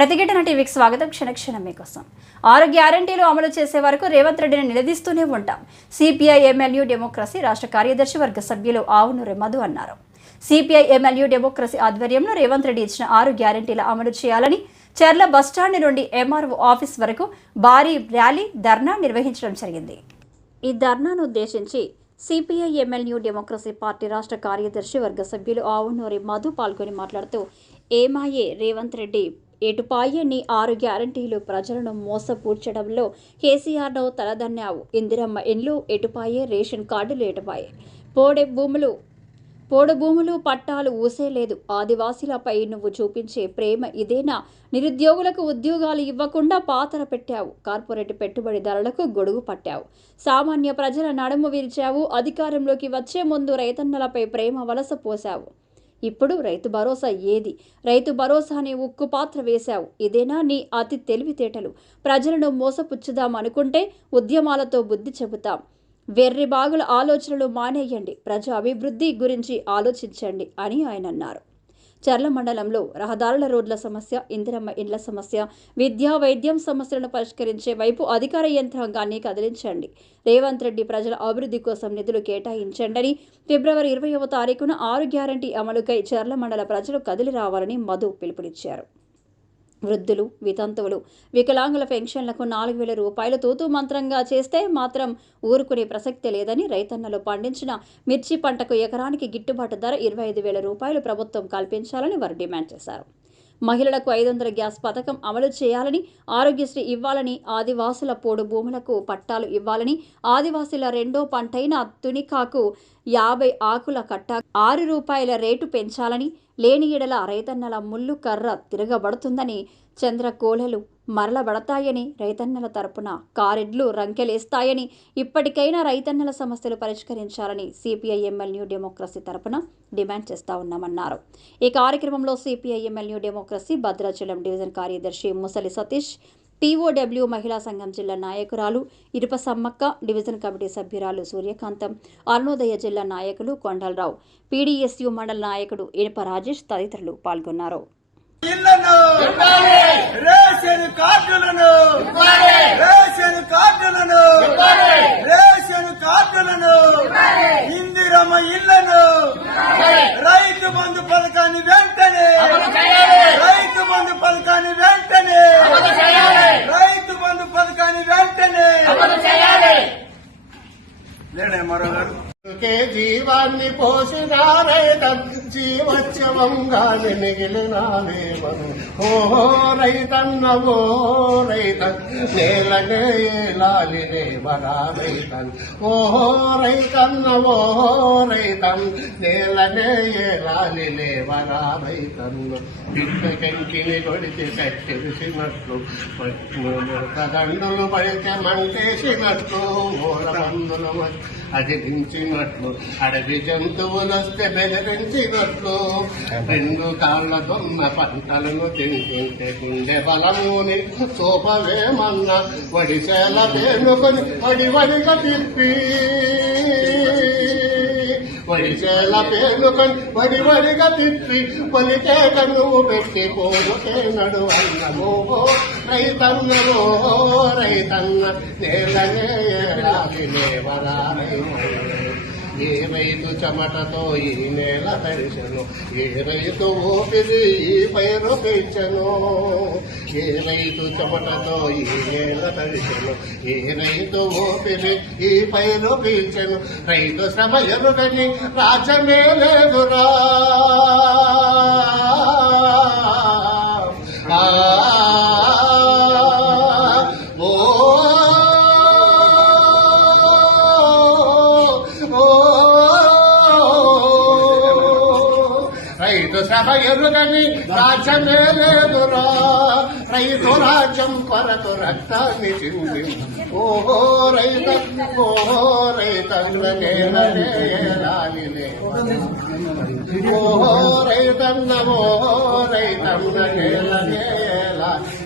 ప్రతిఘటన టీవీకి స్వాగతం. క్షణక్షణం మీకోసం. 6 గ్యారంటీలు అమలు చేసే వరకు రేవంత్ రెడ్డిని నిలదీస్తూనే ఉంటాం. సిపిఐ ఎమ్మెల్యూ డెమోక్రసీ రాష్ట్ర కార్యదర్శి వర్గ సభ్యులు ఆవునూరి మధు అన్నారు. సిపిఐ ఎమ్మెల్యూ డెమోక్రసీ ఆధ్వర్యంలో రేవంత్ రెడ్డి ఇచ్చిన 6 గ్యారంటీల అమలు చేయాలని చర్ల బస్టాండ్ నుండి ఎంఆర్ఓ ఆఫీస్ వరకు భారీ ర్యాలీ ధర్నా నిర్వహించడం జరిగింది. ఈ ధర్నాను ఉద్దేశించి సిపిఐ ఎమ్మెల్యూ డెమోక్రసీ పార్టీ రాష్ట్ర కార్యదర్శి వర్గ సభ్యులు ఆవునూరి మధు పాల్గొని మాట్లాడుతూ, ఏమాయే రేవంత్ రెడ్డి ఏటుపాయని 6 గ్యారంటీలు ప్రజలను మోసపూడ్చడంలో కేసీఆర్ను తలదన్నావు. ఇందిరమ్మ ఇండ్లు ఎటుపాయే, రేషన్ కార్డులు ఎటుపాయే, పోడు భూములు పట్టాలు ఊసేలేదు. ఆదివాసీలపై నువ్వు చూపించే ప్రేమ ఇదేనా? నిరుద్యోగులకు ఉద్యోగాలు ఇవ్వకుండా పాతర పెట్టావు. కార్పొరేట్ పెట్టుబడిదారులకు గొడుగు పట్టావు. సామాన్య ప్రజల నడుము విరిచావు. అధికారంలోకి వచ్చే ముందు రైతన్నలపై ప్రేమ వలస పోశావు. ఇప్పుడు రైతు భరోసా ఏది? రైతు భరోసాని ఉక్కు పాత్ర వేశావు. ఇదేనా నీ అతి తెలివితేటలు? ప్రజలను మోసపుచ్చుదాం అనుకుంటే ఉద్యమాలతో బుద్ధి చెబుతాం. వెర్రి బాగుల ఆలోచనలు మానేయండి, ప్రజా అభివృద్ధి గురించి ఆలోచించండి అని ఆయన అన్నారు. చర్ల మండలంలో రహదారుల రోడ్ల సమస్య, ఇందిరమ్మ ఇండ్ల సమస్య, విద్యా వైద్యం సమస్యలను పరిష్కరించే వైపు అధికార యంత్రాంగాన్ని కదిలించండి. రేవంత్ రెడ్డి ప్రజల అభివృద్ధి కోసం నిధులు కేటాయించండి. ఫిబ్రవరి 20వ తారీఖున 6 గ్యారంటీ అమలుకై చర్ల మండల ప్రజలు కదిలి రావాలని మధు పిలుపునిచ్చారు. వృద్ధులు, వితంతువులు, వికలాంగుల పెన్షన్లకు 4,000 రూపాయలు తూతూ మంత్రంగా చేస్తే మాత్రం ఊరుకునే ప్రసక్తే లేదని, రైతన్నలు పండించిన మిర్చి పంటకు ఎకరానికి గిట్టుబాటు ధర 25,000 రూపాయలు ప్రభుత్వం కల్పించాలని వారు డిమాండ్ చేశారు. మహిళలకు 500 గ్యాస్ పథకం అమలు చేయాలని, ఆరోగ్యశ్రీ ఇవ్వాలని, ఆదివాసుల పోడు భూములకు పట్టాలు ఇవ్వాలని, ఆదివాసుల రెండో పంటైన తునికాకు 50 ఆకుల కట్ట 6 రూపాయల రేటు పెంచాలని, లేని ఎడల రైతన్నల ముళ్ళు కర్ర తిరగబడుతుందని, చంద్రకోలలు మరలబడతాయని, రైతన్నల తరపున కారెడ్లు రంకెలేస్తాయని, ఇప్పటికైనా రైతన్నల సమస్యలు పరిష్కరించాలని సిపిఐ ఎమ్మెల్యూ డెమోక్రసీ తరపున డిమాండ్ చేస్తా ఉన్నామన్నారు. ఈ కార్యక్రమంలో సిపిఐ ఎమ్మెల్యూ డెమోక్రసీ భద్రాచలం డివిజన్ కార్యదర్శి ముసలి సతీష్, టీఓడబ్ల్యూ మహిళా సంఘం జిల్లా నాయకురాలు ఇరుప సమ్మక్క, డివిజన్ కమిటీ సభ్యురాలు సూర్యకాంతం, అరుణోదయ జిల్లా నాయకులు కొండలరావు, పీడీఎస్యూ మండల నాయకుడు ఇనుప రాజేష్ తదితరులు పాల్గొన్నారు. ఇందిరమ్మ ఇళ్లను, రైతు బంధు పథకాన్ని వెంటనే, రైతు బంధు పథకాన్ని వెంటనే, రైతు బంధు పథకాన్ని వెంటనే మరోగారు జీవాన్ని పోసిన రైతం జీవోత్సవంగా మిగిలినాలేమను. ఓహో రైతన్న ఓ రైతన్ నేలనే లాలినే వరా రైతన్. ఓహో రైతన్న ఓ రైతన్ నేలనే లాలినే వరా రైతన్. పిట్ట కంకిని కొడితే కట్టెలిసినట్లు, కదండులు పడితే మంటేసినట్లు, మూల మందులు అదిరించినట్లు, అడవి జంతువులొస్తే బెదిరించినట్లు, 2 కాళ్ళ దొన్న పంటలను తింటుంటే గుండె బలముని చూపవేమన్నా, వడిసేల పేనుకొని వడివడిగా తిప్పి, వడిసేల పేనుకొని వడివడిగా తిప్పి, పొలికే కన్నువు పెట్టి పోరుకే నడు అన్నమో రైతన్న ఓ రైతన్న నేలనే వరా. ఏ రైతు చెమటతో ఈ నేల తడిచెను, ఏ రైతు ఊపిరి ఈ పైరు పెంచెను. ఏ రైతు చెమటతో ఈ నేల తడిచెను, ఏ రైతు ఊపిరి ఈ పైరు పీల్చెను. రైతు శ్రమ ఎరుగని రాజ్యమే లేదురా. రైతు సభ ఎరుగని రాజ్యమే లేదురా. రైతు రాజ్యం కొరకు రక్తాన్ని చింది. ఓహో రైతన్న ఓహో రైతన్న నేలనే లాలినే, ఓహో రైతన్న ఓహో రైతన్న నేలనే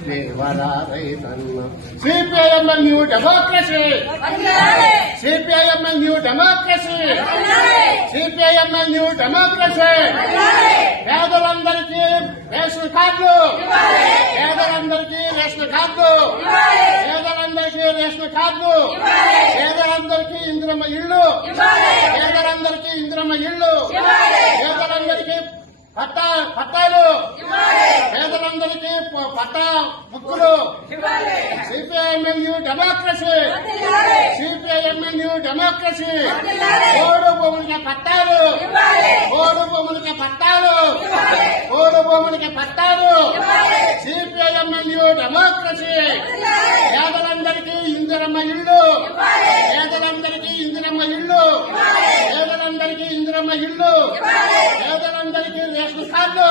దేవరా రైతన్న. CPIM new democracy, CPIM new democracy, CPIM new democracy. పేదలందరికీ రేషన్ కార్డు, పేదలందరికీ రేషన్ కార్డు, పేదలందరికీ రేషన్ కార్డు, పేదలందరికీ ఇందిరమ్మ ఇళ్ళు, పేదలందరికీ ఇందిరమ్మ ఇళ్ళు, పేదలందరికీ పట్టాలు, పేదలందరికీ పట్టా బుక్కులు. సిపిఐఎంఎన్యూ డెమోక్రసీ, సిపిఐఎంఎన్యూ డెమోక్రసీ. ఓడు భూములకి పట్టాలు, ఓడు భూములకి పట్టాలు, ఓడు భూములకి పట్టాలు. సిపిఐఎంఎన్యూ డెమోక్రసీ. పేదలందరికీ ఇందిరమ్మ ఇళ్ళు, పేదలందరికీ ఇందిరమ్మ ఇళ్ళు, పేదలందరికీ ఇందిరమ్మ ఇళ్ళు, పేదలందరికీ రేషన్ కార్డు.